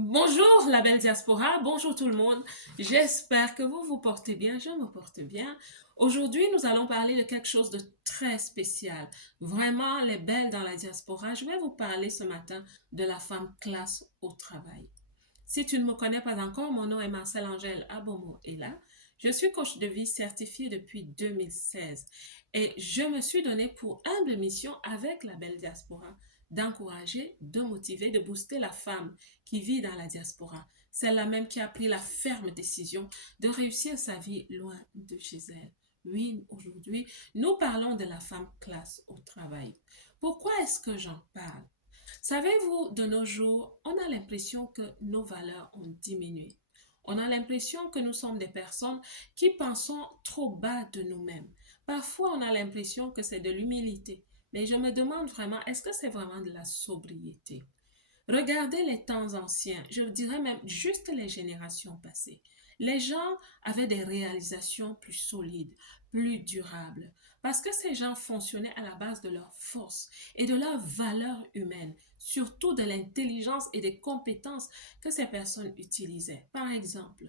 Bonjour la belle diaspora, bonjour tout le monde. J'espère que vous vous portez bien, je me porte bien. Aujourd'hui, nous allons parler de quelque chose de très spécial. Vraiment, les belles dans la diaspora. Je vais vous parler ce matin de la femme classe au travail. Si tu ne me connais pas encore, mon nom est Marcel Angèle Abomo et là, je suis coach de vie certifiée depuis 2016 et je me suis donné pour humble mission avec la belle diaspora d'encourager, de motiver, de booster la femme qui vit dans la diaspora. Celle-là même qui a pris la ferme décision de réussir sa vie loin de chez elle. Oui, aujourd'hui, nous parlons de la femme classe au travail. Pourquoi est-ce que j'en parle? Savez-vous, de nos jours, on a l'impression que nos valeurs ont diminué. On a l'impression que nous sommes des personnes qui pensons trop bas de nous-mêmes. Parfois, on a l'impression que c'est de l'humilité. Mais je me demande vraiment, est-ce que c'est vraiment de la sobriété? Regardez les temps anciens, je dirais même juste les générations passées. Les gens avaient des réalisations plus solides, plus durables, parce que ces gens fonctionnaient à la base de leur force et de leur valeur humaine, surtout de l'intelligence et des compétences que ces personnes utilisaient. Par exemple,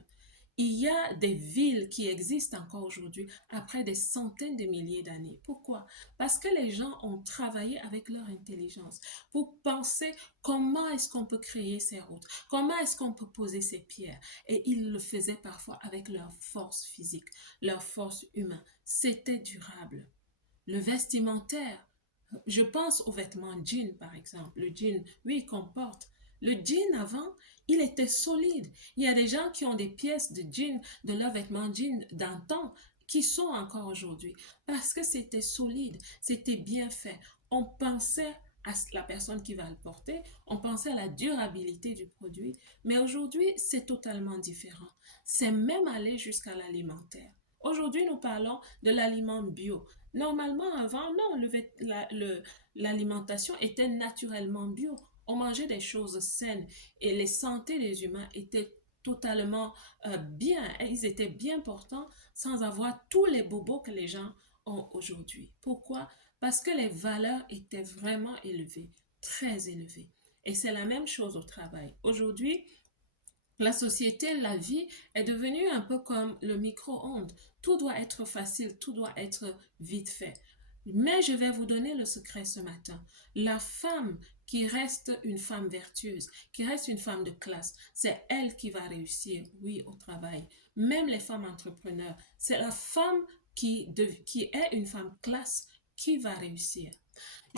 il y a des villes qui existent encore aujourd'hui après des centaines de milliers d'années. Pourquoi? Parce que les gens ont travaillé avec leur intelligence pour penser comment est-ce qu'on peut créer ces routes, comment est-ce qu'on peut poser ces pierres. Et ils le faisaient parfois avec leur force physique, leur force humaine. C'était durable. Le vestimentaire, je pense aux vêtements jean par exemple. Le jean, oui, qu'on porte. Le jean avant, il était solide. Il y a des gens qui ont des pièces de jean, de leurs vêtements jean d'antan, qui sont encore aujourd'hui parce que c'était solide, c'était bien fait. On pensait à la personne qui va le porter, on pensait à la durabilité du produit, mais aujourd'hui, c'est totalement différent. C'est même aller jusqu'à l'alimentaire. Aujourd'hui, nous parlons de l'aliment bio. Normalement, avant, non, l'alimentation était naturellement bio. On mangeait des choses saines et les santé des humains étaient totalement bien. Ils étaient bien portants sans avoir tous les bobos que les gens ont aujourd'hui. Pourquoi? Parce que les valeurs étaient vraiment élevées, très élevées. Et c'est la même chose au travail. Aujourd'hui, la société, la vie est devenue un peu comme le micro-ondes. Tout doit être facile, tout doit être vite fait. Mais je vais vous donner le secret ce matin. La femme qui reste une femme vertueuse, qui reste une femme de classe, c'est elle qui va réussir, oui, au travail. Même les femmes entrepreneurs, c'est la femme qui est une femme classe qui va réussir.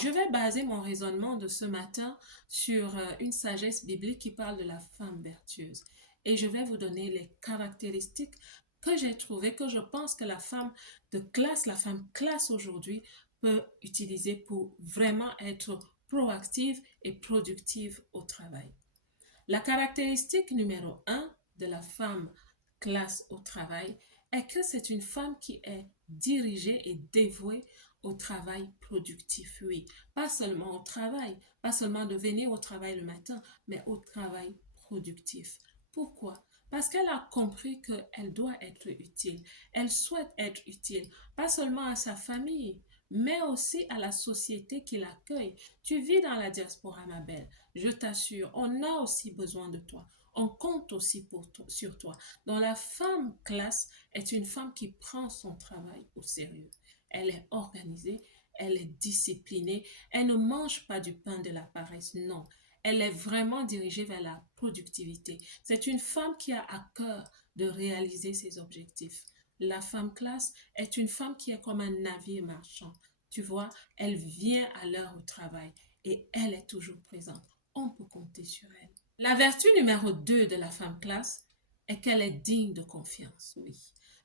Je vais baser mon raisonnement de ce matin sur une sagesse biblique qui parle de la femme vertueuse. Et je vais vous donner les caractéristiques que j'ai trouvées, que je pense que la femme de classe, la femme classe aujourd'hui peut utiliser pour vraiment être proactive et productive au travail. La caractéristique numéro un de la femme classe au travail est que c'est une femme qui est dirigée et dévouée au travail productif. Oui, pas seulement au travail, pas seulement de venir au travail le matin, mais au travail productif. Pourquoi? Parce qu'elle a compris qu'elle doit être utile. Elle souhaite être utile, pas seulement à sa famille, mais aussi à la société qui l'accueille. Tu vis dans la diaspora, ma belle. Je t'assure, on a aussi besoin de toi. On compte aussi sur toi. Donc la femme classe est une femme qui prend son travail au sérieux. Elle est organisée, elle est disciplinée, elle ne mange pas du pain de la paresse, non. Elle est vraiment dirigée vers la productivité. C'est une femme qui a à cœur de réaliser ses objectifs. La femme classe est une femme qui est comme un navire marchand. Tu vois, elle vient à l'heure au travail et elle est toujours présente. On peut compter sur elle. La vertu numéro 2 de la femme classe est qu'elle est digne de confiance. Oui.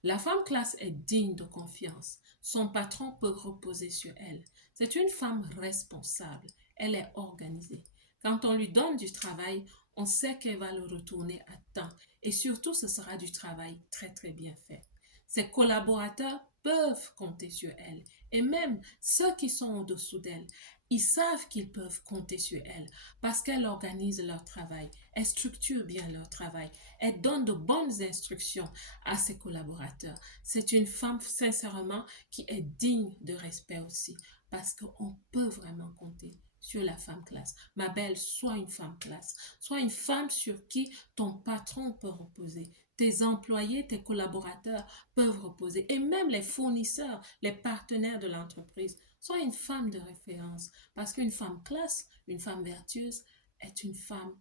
La femme classe est digne de confiance. Son patron peut reposer sur elle. C'est une femme responsable. Elle est organisée. Quand on lui donne du travail, on sait qu'elle va le retourner à temps. Et surtout, ce sera du travail très, très bien fait. Ses collaborateurs peuvent compter sur elle. Et même ceux qui sont au-dessous d'elle, ils savent qu'ils peuvent compter sur elle parce qu'elle organise leur travail, elle structure bien leur travail, elle donne de bonnes instructions à ses collaborateurs. C'est une femme, sincèrement, qui est digne de respect aussi parce qu'on peut vraiment compter sur la femme classe. Ma belle, sois une femme classe. Sois une femme sur qui ton patron peut reposer. Tes employés, tes collaborateurs peuvent reposer. Et même les fournisseurs, les partenaires de l'entreprise. Sois une femme de référence. Parce qu'une femme classe, une femme vertueuse, est une femme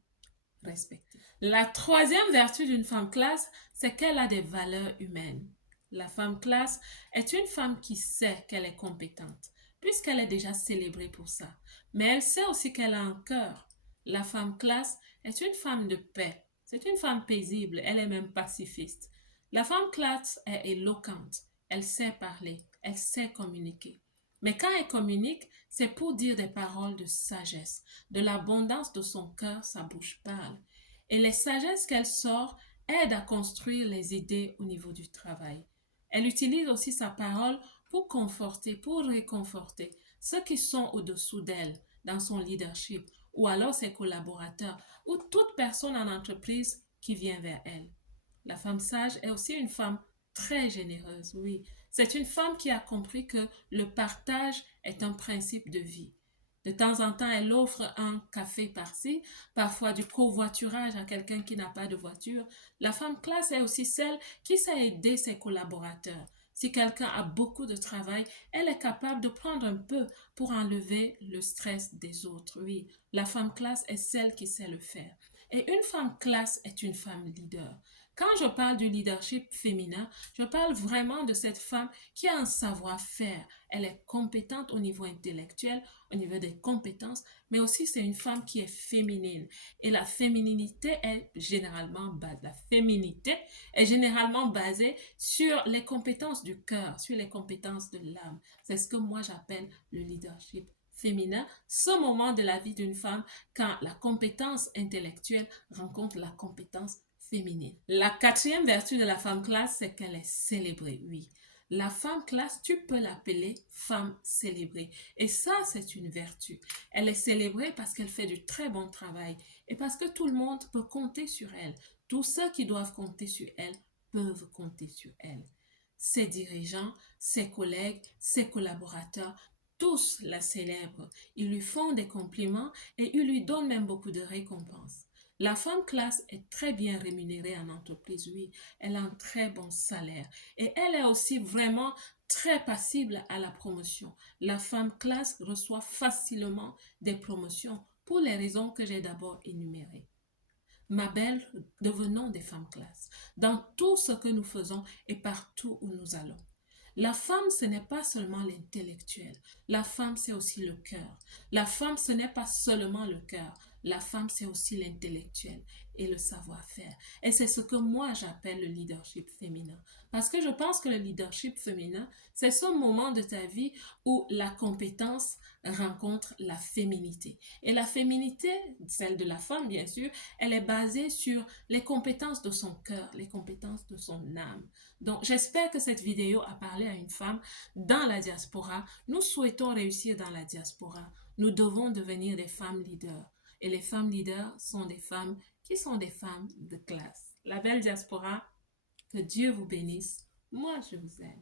respectée. La troisième vertu d'une femme classe, c'est qu'elle a des valeurs humaines. La femme classe est une femme qui sait qu'elle est compétente, puisqu'elle est déjà célébrée pour ça. Mais elle sait aussi qu'elle a un cœur. La femme classe est une femme de paix. C'est une femme paisible, elle est même pacifiste. La femme classe est éloquente. Elle sait parler, elle sait communiquer. Mais quand elle communique, c'est pour dire des paroles de sagesse. De l'abondance de son cœur, sa bouche parle. Et les sagesses qu'elle sort aident à construire les idées au niveau du travail. Elle utilise aussi sa parole pour conforter, pour réconforter ceux qui sont au-dessous d'elle dans son leadership ou alors ses collaborateurs ou toute personne en entreprise qui vient vers elle. La femme sage est aussi une femme très généreuse, oui. C'est une femme qui a compris que le partage est un principe de vie. De temps en temps, elle offre un café par-ci, parfois du covoiturage à quelqu'un qui n'a pas de voiture. La femme classe est aussi celle qui sait aider ses collaborateurs. Si quelqu'un a beaucoup de travail, elle est capable de prendre un peu pour enlever le stress des autres. Oui, la femme classe est celle qui sait le faire. Et une femme classe est une femme leader. Quand je parle du leadership féminin, je parle vraiment de cette femme qui a un savoir-faire. Elle est compétente au niveau intellectuel, au niveau des compétences, mais aussi c'est une femme qui est féminine. Et la féminité est généralement basée sur les compétences du cœur, sur les compétences de l'âme. C'est ce que moi j'appelle le leadership féminin, ce moment de la vie d'une femme quand la compétence intellectuelle rencontre la compétence féminine. La quatrième vertu de la femme classe, c'est qu'elle est célébrée, oui. La femme classe, tu peux l'appeler femme célébrée. Et ça, c'est une vertu. Elle est célébrée parce qu'elle fait du très bon travail et parce que tout le monde peut compter sur elle. Tous ceux qui doivent compter sur elle peuvent compter sur elle. Ses dirigeants, ses collègues, ses collaborateurs, tous la célèbrent. Ils lui font des compliments et ils lui donnent même beaucoup de récompenses. La femme classe est très bien rémunérée en entreprise, oui. Elle a un très bon salaire et elle est aussi vraiment très passible à la promotion. La femme classe reçoit facilement des promotions pour les raisons que j'ai d'abord énumérées. Ma belle, devenons des femmes classe dans tout ce que nous faisons et partout où nous allons. La femme, ce n'est pas seulement l'intellectuel. La femme, c'est aussi le cœur. La femme, ce n'est pas seulement le cœur. La femme, c'est aussi l'intellectuel et le savoir-faire. Et c'est ce que moi, j'appelle le leadership féminin. Parce que je pense que le leadership féminin, c'est ce moment de ta vie où la compétence rencontre la féminité. Et la féminité, celle de la femme, bien sûr, elle est basée sur les compétences de son cœur, les compétences de son âme. Donc, j'espère que cette vidéo a parlé à une femme dans la diaspora. Nous souhaitons réussir dans la diaspora. Nous devons devenir des femmes leaders. Et les femmes leaders sont des femmes qui sont des femmes de classe. La belle diaspora, que Dieu vous bénisse. Moi, je vous aime.